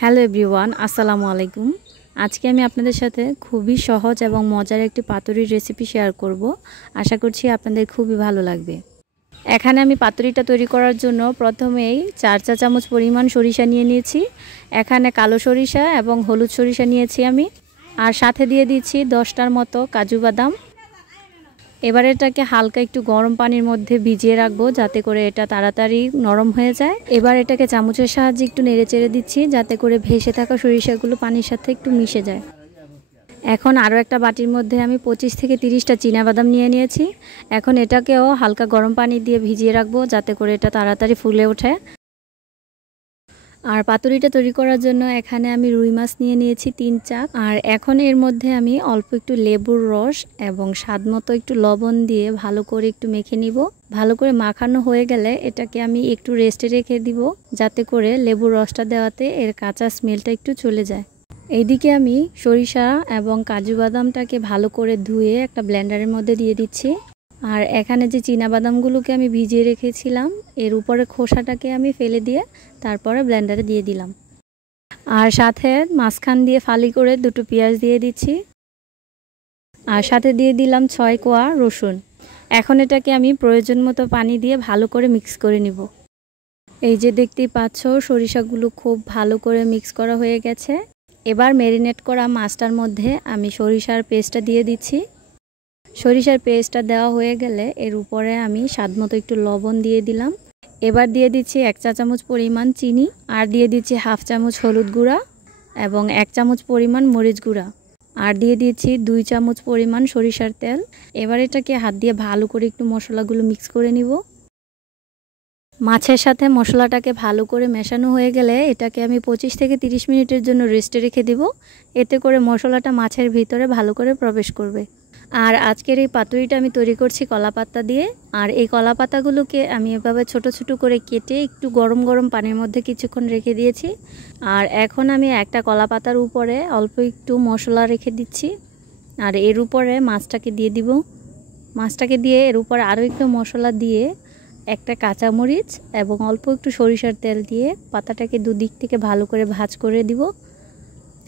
Hello everyone, আসসালামু আলাইকুম। আজকে আমি আপনাদের সাথে খুবই সহজ এবং মজার একটি পাতুরির রেসিপি শেয়ার করব। আশা করছি আপনাদের খুবই ভালো লাগবে। এখানে আমি পাতুরিটা তৈরি করার জন্য প্রথমেই 4 চা চামচ পরিমাণ সরিষা নিয়ে নিয়েছি। এখানে কালো সরিষা এবং হলুদ সরিষা নিয়েছি আমি, আর সাথে দিয়ে দিচ্ছি 10টার মতো কাজু বাদাম। এবার এটাকে হালকা একটু গরম পানির মধ্যে ভিজিয়ে রাখবো যাতে করে এটা তাড়াতাড়ি নরম হয়ে যায়। এবার এটাকে চামচের সাহায্যে একটু নেড়ে চেড়ে দিচ্ছি যাতে করে ভেসে থাকা সরিষাগুলো পানির সাথে একটু মিশে যায়। এখন আরও একটা বাটির মধ্যে আমি 25 থেকে 30টা চীনাবাদাম নিয়ে নিয়েছি। এখন এটাকেও হালকা গরম পানি দিয়ে ভিজিয়ে রাখবো যাতে করে এটা তাড়াতাড়ি ফুলে ওঠে। আর পাতুরিটা তৈরি করার জন্য এখানে আমি রুই মাছ নিয়ে নিয়েছি 3 চাক। আর এখন এর মধ্যে আমি অল্প একটু লেবুর রস এবং স্বাদমতো একটু লবণ দিয়ে ভালো করে একটু মেখে নিব। ভালো করে মাখানো হয়ে গেলে এটাকে আমি একটু রেস্টে রেখে দিব যাতে করে লেবুর রসটা দেওয়াতে এর কাঁচা স্মেলটা একটু চলে যায়। এইদিকে আমি সরিষা এবং কাজু বাদামটাকে ভালো করে ধুয়ে একটা ব্লেন্ডারের মধ্যে দিয়ে দিচ্ছি। আর এখানে যে চীনাবাদামগুলোকে আমি ভিজিয়ে রেখেছিলাম এর উপরে খোসাটাকে আমি ফেলে দিয়ে তারপরে ব্লেন্ডারে দিয়ে দিলাম। আর সাথে মাঝখান দিয়ে ফালি করে 2টো পেঁয়াজ দিয়ে দিচ্ছি, আর সাথে দিয়ে দিলাম 6 কোয়া রসুন। এখন এটাকে আমি প্রয়োজন মতো পানি দিয়ে ভালো করে মিক্স করে নিব। এই যে দেখতেই পাচ্ছ সরিষাগুলো খুব ভালো করে মিক্স করা হয়ে গেছে। এবার ম্যারিনেট করা মাছটার মধ্যে আমি সরিষার পেস্টটা দিয়ে দিচ্ছি। সরিষার পেস্টটা দেওয়া হয়ে গেলে এর উপরে আমি স্বাদমতো একটু লবণ দিয়ে দিলাম। এবার দিয়ে দিচ্ছি 1 চা চামচ পরিমাণ চিনি, আর দিয়ে দিচ্ছি 1/2 চামচ হলুদ গুঁড়া এবং 1 চামচ পরিমাণ মরিচ গুঁড়া, আর দিয়ে দিচ্ছি 2 চামচ পরিমাণ সরিষার তেল। এবার এটাকে হাত দিয়ে ভালো করে একটু মশলাগুলো মিক্স করে নিব। মাছের সাথে মশলাটাকে ভালো করে মেশানো হয়ে গেলে এটাকে আমি 25 থেকে 30 মিনিটের জন্য রেস্টে রেখে দিব। এতে করে মশলাটা মাছের ভিতরে ভালো করে প্রবেশ করবে। আর আজকের এই পাতুরিটা আমি তৈরি করছি কলাপাতা দিয়ে। আর এই কলাপাতাগুলোকে আমি এভাবে ছোট ছোট করে কেটে একটু গরম গরম পানির মধ্যে কিছুক্ষণ রেখে দিয়েছি। আর এখন আমি একটা কলাপাতার উপরে অল্প একটু মশলা রেখে দিচ্ছি, আর এর উপরে মাছটাকে দিয়ে দিব। মাছটাকে দিয়ে এর উপরে আরও একটু মশলা দিয়ে একটা কাঁচামরিচ এবং অল্প একটু সরিষার তেল দিয়ে পাতাটাকে দুদিক থেকে ভালো করে ভাজ করে দিব।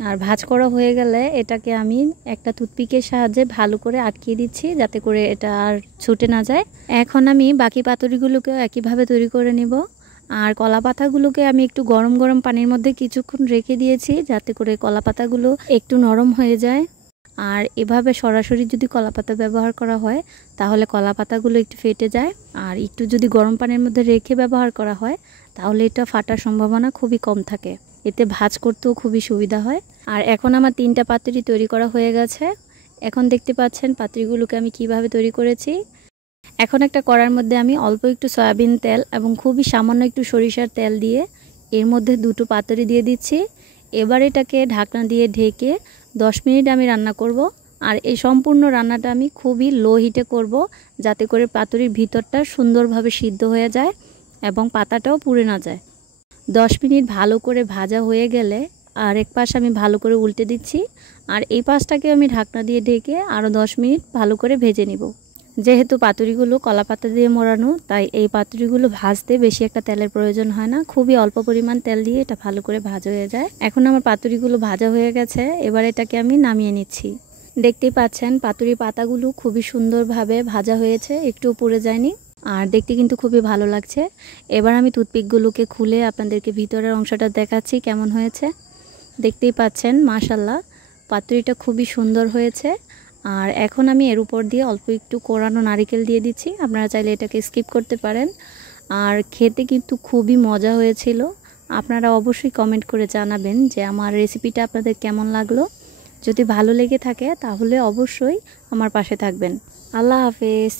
আর ভাজ করা হয়ে গেলে এটাকে আমি একটা টুথপিকের সাহায্যে ভালো করে আটকিয়ে দিচ্ছি যাতে করে এটা আর ছুটে না যায়। এখন আমি বাকি পাতুরিগুলোকেও একইভাবে তৈরি করে নিব। আর কলা পাতাগুলোকে আমি একটু গরম গরম পানির মধ্যে কিছুক্ষণ রেখে দিয়েছি যাতে করে কলা পাতাগুলো একটু নরম হয়ে যায়। আর এভাবে সরাসরি যদি কলা পাতা ব্যবহার করা হয় তাহলে কলা পাতাগুলো একটু ফেটে যায়, আর একটু যদি গরম পানির মধ্যে রেখে ব্যবহার করা হয় তাহলে এটা ফাটার সম্ভাবনা খুবই কম থাকে। এতে ভাজ করতেও খুবই সুবিধা হয়। আর এখন আমার 3টা পাতুরি তৈরি করা হয়ে গেছে। এখন দেখতে পাচ্ছেন পাতুরিগুলোকে আমি কিভাবে তৈরি করেছি। এখন একটা কড়ার মধ্যে আমি অল্প একটু সয়াবিন তেল এবং খুবই সামান্য একটু সরিষার তেল দিয়ে এর মধ্যে 2টো পাতুরি দিয়ে দিচ্ছি। এবার এটাকে ঢাকনা দিয়ে ঢেকে 10 মিনিট আমি রান্না করব। আর এই সম্পূর্ণ রান্নাটা আমি খুবই লো হিটে করব যাতে করে পাতুরির ভিতরটা সুন্দরভাবে সিদ্ধ হয়ে যায় এবং পাতাটাও পুড়ে না যায়। 10 মিনিট ভালো করে ভাজা হয়ে গেলে আর এক পাশ আমি ভালো করে উল্টে দিচ্ছি, আর এই পাশটাকে আমি ঢাকনা দিয়ে ঢেকে আরও 10 মিনিট ভালো করে ভেজে নিব। যেহেতু পাতুরিগুলো কলা পাতা দিয়ে মোড়ানো তাই এই পাতুরিগুলো ভাজতে বেশি একটা তেলের প্রয়োজন হয় না, খুবই অল্প পরিমাণ তেল দিয়ে এটা ভালো করে ভাজা হয়ে যায়। এখন আমার পাতুরিগুলো ভাজা হয়ে গেছে, এবার এটাকে আমি নামিয়ে নিচ্ছি। দেখতেই পাচ্ছেন পাতুরি পাতাগুলো খুবই সুন্দরভাবে ভাজা হয়েছে, একটুও পুড়ে যায়নি, আর দেখতে কিন্তু খুবই ভালো লাগছে। এবার আমি টুথপিকগুলোকে খুলে আপনাদেরকে ভিতরের অংশটা দেখাচ্ছি কেমন হয়েছে। দেখতেই পাচ্ছেন মাশাআল্লাহ পাতুরিটা খুবই সুন্দর হয়েছে। আর এখন আমি এর উপর দিয়ে অল্প একটু কোরানো নারকেল দিয়ে দিচ্ছি, আপনারা চাইলে এটাকে স্কিপ করতে পারেন। আর খেতে কিন্তু খুবই মজা হয়েছিল। আপনারা অবশ্যই কমেন্ট করে জানাবেন যে আমার রেসিপিটা আপনাদের কেমন লাগলো। যদি ভালো লেগে থাকে তাহলে অবশ্যই আমার পাশে থাকবেন। আল্লাহ হাফেজ।